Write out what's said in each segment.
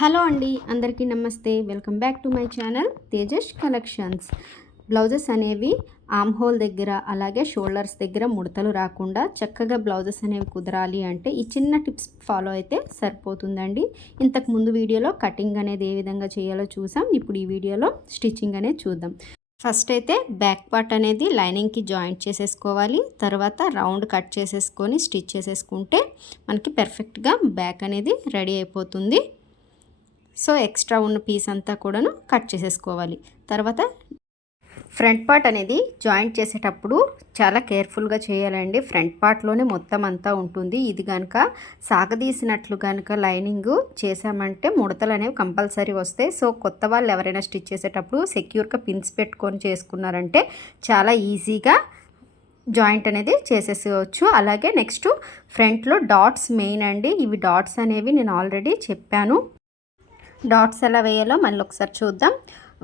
Hello అండి, అందరికీ నమస్తే. Welcome back to my channel Tejas collections. Blouses అనేవి ఆర్మ్ హోల్ దగ్గర అలాగే షోల్డర్స్ దగ్గర ముడతలు రాకుండా చక్కగా బ్లౌజెస్ అనేవి కుదరాలి అంటే ఈ చిన్న టిప్స్ ఫాలో అయితే సరిపోతుందండి. ఇంతకు ముందు వీడియోలో కటింగ్ అనేది ఏ విధంగా చేయాలో చూసాం. ఇప్పుడు ఈ వీడియోలో స్టిచ్చింగ్ అనేది చూద్దాం. ఫస్ట్ అయితే బ్యాక్ పార్ట్ అనేది లైనింగ్కి జాయింట్ చేసేసుకోవాలి. తర్వాత రౌండ్ కట్ చేసేసుకొని స్టిచ్ చేసేసుకుంటే మనకి పర్ఫెక్ట్గా బ్యాక్ అనేది రెడీ అయిపోతుంది. సో ఎక్స్ట్రా ఉన్న పీస్ అంతా కూడాను కట్ చేసేసుకోవాలి. తర్వాత ఫ్రంట్ పార్ట్ అనేది జాయింట్ చేసేటప్పుడు చాలా కేర్ఫుల్గా చేయాలండి. ఫ్రంట్ పార్ట్లోనే మొత్తం అంతా ఉంటుంది. ఇది కనుక సాగదీసినట్లు కనుక లైనింగ్ చేసామంటే ముడతలు అనేవి కంపల్సరీ వస్తాయి. సో కొత్త వాళ్ళు ఎవరైనా స్టిచ్ చేసేటప్పుడు సెక్యూర్గా పిన్స్ పెట్టుకొని చేసుకున్నారంటే చాలా ఈజీగా జాయింట్ అనేది చేసేసుకోవచ్చు. అలాగే నెక్స్ట్ ఫ్రంట్లో డాట్స్ మెయిన్ అండి. ఇవి డాట్స్ అనేవి నేను ఆల్రెడీ చెప్పాను. డాట్స్ ఎలా వేయాలో మళ్ళీ ఒకసారి చూద్దాం.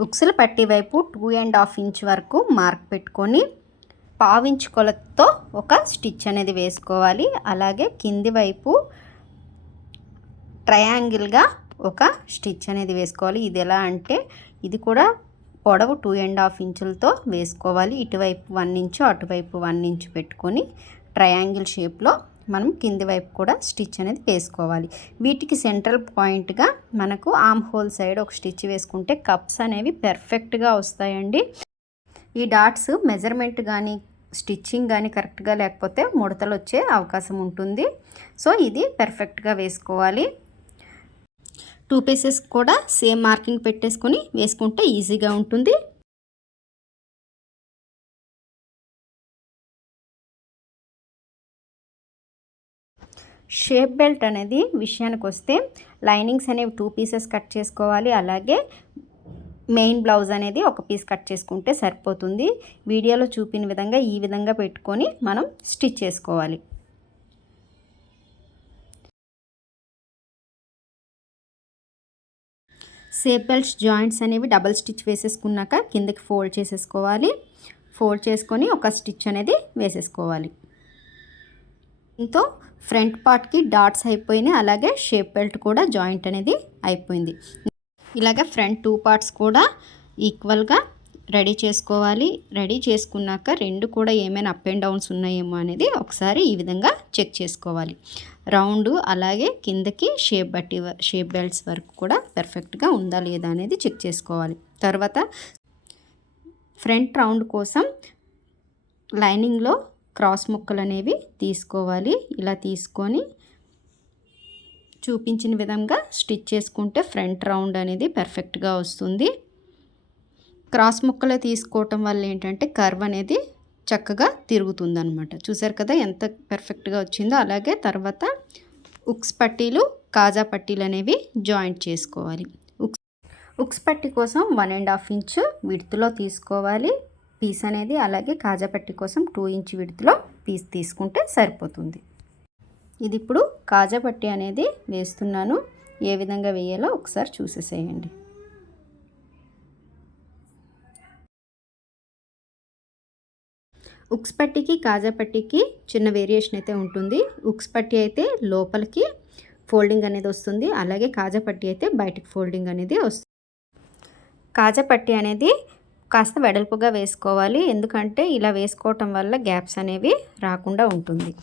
ఉక్సుల పట్టి వైపు 2.5 ఇంచ్ వరకు మార్క్ పెట్టుకొని పావించు కొలతతో ఒక స్టిచ్ అనేది వేసుకోవాలి. అలాగే కింది వైపు ట్రయాంగిల్గా ఒక స్టిచ్ అనేది వేసుకోవాలి. ఇది ఎలా అంటే ఇది కూడా పొడవు 2.5 ఇంచులతో వేసుకోవాలి. ఇటువైపు 1 ఇంచు అటువైపు 1 ఇంచు పెట్టుకొని ట్రయాంగిల్ షేప్లో మనం కింది వైపు కూడా స్టిచ్ అనేది వేసుకోవాలి. వీటికి సెంట్రల్ పాయింట్గా మనకు ఆర్మ్ హోల్ సైడ్ ఒక స్టిచ్ వేసుకుంటే కప్స్ అనేవి పర్ఫెక్ట్గా వస్తాయండి. ఈ డాట్స్ మెజర్మెంట్ కానీ స్టిచ్చింగ్ కానీ కరెక్ట్గా లేకపోతే ముడతలు వచ్చే అవకాశం ఉంటుంది. సో ఇది పర్ఫెక్ట్గా వేసుకోవాలి. 2 పీసెస్ కూడా సేమ్ మార్కింగ్ పెట్టేసుకొని వేసుకుంటే ఈజీగా ఉంటుంది. షేప్ బెల్ట్ అనేది విషయానికి వస్తే లైనింగ్స్ అనేవి 2 పీసెస్ కట్ చేసుకోవాలి. అలాగే మెయిన్ బ్లౌజ్ అనేది ఒక పీస్ కట్ చేసుకుంటే సరిపోతుంది. వీడియోలో చూపిన విధంగా ఈ విధంగా పెట్టుకొని మనం స్టిచ్ చేసుకోవాలి. షేప్ బెల్ట్ జాయింట్స్ అనేవి డబల్ స్టిచ్ వేసేసుకున్నాక కిందకి ఫోల్డ్ చేసేసుకోవాలి. ఫోల్డ్ చేసుకొని ఒక స్టిచ్ అనేది వేసేసుకోవాలి. దీంతో ఫ్రంట్ పార్ట్కి డాట్స్ అయిపోయినాయి. అలాగే షేప్ బెల్ట్ కూడా జాయింట్ అనేది అయిపోయింది. ఇలాగ ఫ్రంట్ 2 పార్ట్స్ కూడా ఈక్వల్గా రెడీ చేసుకోవాలి. రెడీ చేసుకున్నాక రెండు కూడా ఏమైనా అప్ అండ్ డౌన్స్ ఉన్నాయేమో అనేది ఒకసారి ఈ విధంగా చెక్ చేసుకోవాలి. రౌండ్ అలాగే కిందకి షేప్ బెల్ట్స్ వరకు కూడా పర్ఫెక్ట్గా ఉందా లేదా అనేది చెక్ చేసుకోవాలి. తర్వాత ఫ్రంట్ రౌండ్ కోసం లైనింగ్లో క్రాస్ ముక్కలు అనేవి తీసుకోవాలి. ఇలా తీసుకొని చూపించిన విధంగా స్టిచ్ చేసుకుంటే ఫ్రంట్ రౌండ్ అనేది పర్ఫెక్ట్గా వస్తుంది. క్రాస్ ముక్కలు తీసుకోవటం వల్ల ఏంటంటే కర్వ్ అనేది చక్కగా తిరుగుతుంది అనమాట. చూసారు కదా ఎంత పర్ఫెక్ట్గా వచ్చిందో. అలాగే తర్వాత ఉక్స్ పట్టీలు కాజా పట్టీలు అనేవి జాయింట్ చేసుకోవాలి. ఉక్స్ పట్టీ కోసం 1.5 ఇంచ్ విడ్త్లో తీసుకోవాలి పీస్ అనేది. అలాగే కాజా పట్టీ కోసం 2 ఇంచ్ విడ్త్లో పీస్ తీసుకుంటే సరిపోతుంది. ఇది ఇప్పుడు కాజా పట్టీ అనేది వేస్తున్నాను. ఏ విధంగా వేయాలో ఒకసారి చూసేసేయండి. ఉక్స్ పట్టీకి కాజా పట్టీకి చిన్న వేరియేషన్ అయితే ఉంటుంది. ఉక్స్ పట్టీ అయితే లోపలికి ఫోల్డింగ్ అనేది వస్తుంది. అలాగే కాజా పట్టీ అయితే బయటికి ఫోల్డింగ్ అనేది వస్తుంది. కాజా పట్టీ అనేది కాస్త వెడల్పుగా వేసుకోవాలి. ఎందుకంటే ఇలా వేసుకోవటం వల్ల గ్యాప్స్ అనేవి రాకుండా ఉంటుంది.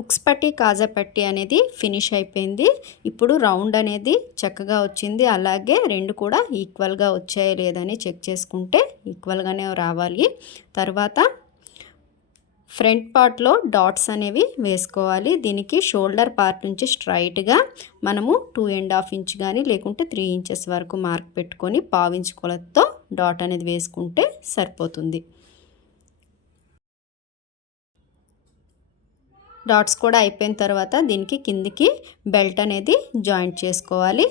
ఉక్స్ పట్టీ కాజా పట్టీ అనేది ఫినిష్ అయిపోయింది. ఇప్పుడు రౌండ్ అనేది చక్కగా వచ్చింది. అలాగే రెండు కూడా ఈక్వల్గా వచ్చాయో లేదని చెక్ చేసుకుంటే ఈక్వల్గానే రావాలి. తర్వాత ఫ్రంట్ పార్ట్లో డాట్స్ అనేవి వేసుకోవాలి. దీనికి షోల్డర్ పార్ట్ నుంచి స్ట్రైట్గా మనము 2.5 ఇంచ్ కానీ లేకుంటే 3 ఇంచెస్ వరకు మార్క్ పెట్టుకొని పావించు కొలతతో డాట్ అనేది వేసుకుంటే సరిపోతుంది. డాట్స్ కూడా అయిపోయిన తర్వాత దీనికి కిందికి బెల్ట్ అనేది జాయింట్ చేసుకోవాలి.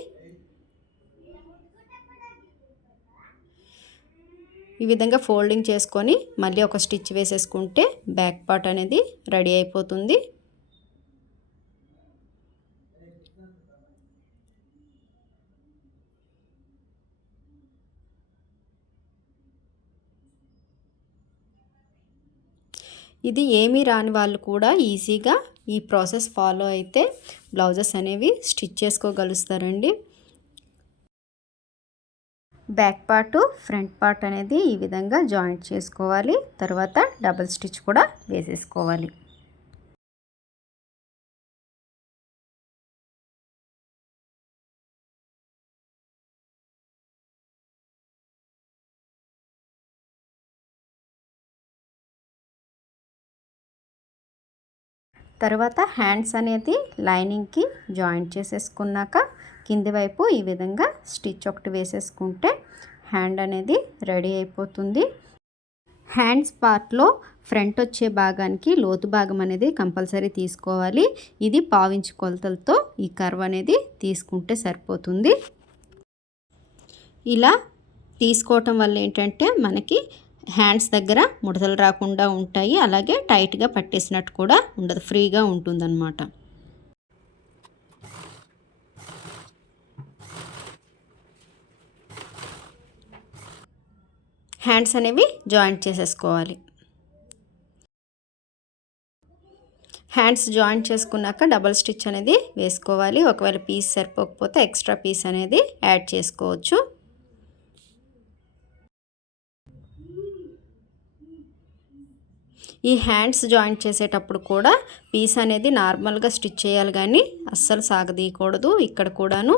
ఈ విధంగా ఫోల్డింగ్ చేసుకొని మళ్ళీ ఒక స్టిచ్ వేసేసుకుంటే బ్యాక్ పార్ట్ అనేది రెడీ అయిపోతుంది. ఇది ఏమీ రాని వాళ్ళు కూడా ఈజీగా ఈ ప్రాసెస్ ఫాలో అయితే బ్లౌజెస్ అనేవి స్టిచ్ చేసుకోగలుగుతారండి. బ్యాక్ పార్ట్ ఫ్రంట్ పార్ట్ అనేది ఈ విధంగా జాయింట్ చేసుకోవాలి. తర్వాత డబుల్ స్టిచ్ కూడా వేసేసుకోవాలి. తర్వాత హ్యాండ్స్ అనేది లైనింగ్కి జాయింట్ చేసేసుకున్నాక కింది వైపు ఈ విధంగా స్టిచ్ ఒకటి వేసేసుకుంటే హ్యాండ్ అనేది రెడీ అయిపోతుంది. హ్యాండ్స్ పార్ట్లో ఫ్రంట్ వచ్చే భాగానికి లోతు భాగం అనేది కంపల్సరీ తీసుకోవాలి. ఇది పావించి కొలతలతో ఈ కర్వ్ అనేది తీసుకుంటే సరిపోతుంది. ఇలా తీసుకోవటం వల్ల ఏంటంటే మనకి హ్యాండ్స్ దగ్గర ముడతలు రాకుండా ఉంటాయి. అలాగే టైట్గా పట్టేసినట్టు కూడా ఉండదు, ఫ్రీగా ఉంటుందన్నమాట. హ్యాండ్స్ అనేవి జాయింట్ చేసేసుకోవాలి. హ్యాండ్స్ జాయింట్ చేసుకున్నాక డబల్ స్టిచ్ అనేది వేసుకోవాలి. ఒకవేళ పీస్ సరిపోకపోతే ఎక్స్ట్రా పీస్ అనేది యాడ్ చేసుకోవచ్చు. ఈ హ్యాండ్స్ జాయింట్ చేసేటప్పుడు కూడా పీస్ అనేది నార్మల్గా స్టిచ్ చేయాలి, కానీ అస్సలు సాగదీయకూడదు. ఇక్కడ కూడాను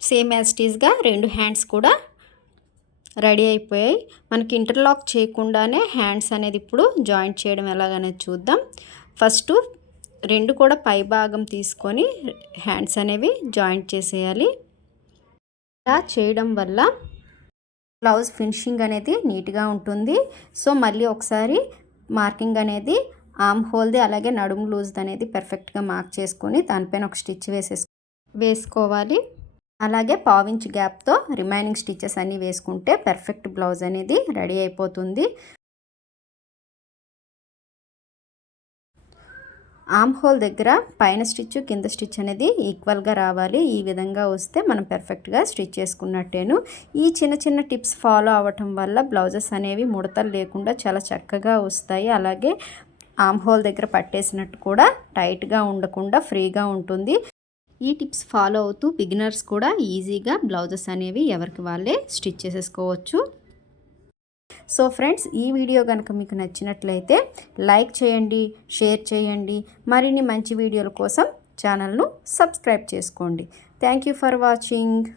సేమ్ యాజ్ టీజ్గా రెండు హ్యాండ్స్ కూడా రెడీ అయిపోయాయి. మనకి ఇంటర్లాక్ చేయకుండానే హ్యాండ్స్ అనేది ఇప్పుడు జాయింట్ చేయడం ఎలాగనేది చూద్దాం. ఫస్ట్ రెండు కూడా పై భాగం తీసుకొని హ్యాండ్స్ అనేవి జాయింట్ చేసేయాలి. ఇలా చేయడం వల్ల బ్లౌజ్ ఫినిషింగ్ అనేది నీట్గా ఉంటుంది. సో మళ్ళీ ఒకసారి మార్కింగ్ అనేది ఆర్మ్ హోల్ది అలాగే నడుము లూజ్ది అనేది పర్ఫెక్ట్గా మార్క్ చేసుకొని దానిపైన ఒక స్టిచ్ వేసుకోవాలి. అలాగే పావించ్ గ్యాప్తో రిమైనింగ్ స్టిచెస్ అన్నీ వేసుకుంటే పర్ఫెక్ట్ బ్లౌజ్ అనేది రెడీ అయిపోతుంది. ఆర్మ్ హోల్ దగ్గర పైన స్టిచ్ కింద స్టిచ్ అనేది ఈక్వల్గా రావాలి. ఈ విధంగా వస్తే మనం పర్ఫెక్ట్గా స్టిచ్ చేసుకున్నట్టేను. ఈ చిన్న చిన్న టిప్స్ ఫాలో అవ్వటం వల్ల బ్లౌజెస్ అనేవి ముడతలు లేకుండా చాలా చక్కగా వస్తాయి. అలాగే ఆర్మ్ హోల్ దగ్గర పట్టేసినట్టు కూడా టైట్గా ఉండకుండా ఫ్రీగా ఉంటుంది. ఈ టిప్స్ ఫాలో అవుతూ బిగినర్స్ కూడా ఈజీగా బ్లౌజెస్ అనేవి ఎవరికి వాళ్ళే స్టిచ్ చేసేసుకోవచ్చు. సో ఫ్రెండ్స్, ఈ వీడియో కనుక మీకు నచ్చినట్లయితే లైక్ చేయండి, షేర్ చేయండి. మరిన్ని మంచి వీడియోల కోసం ఛానల్ను సబ్స్క్రైబ్ చేసుకోండి. Thank you for watching.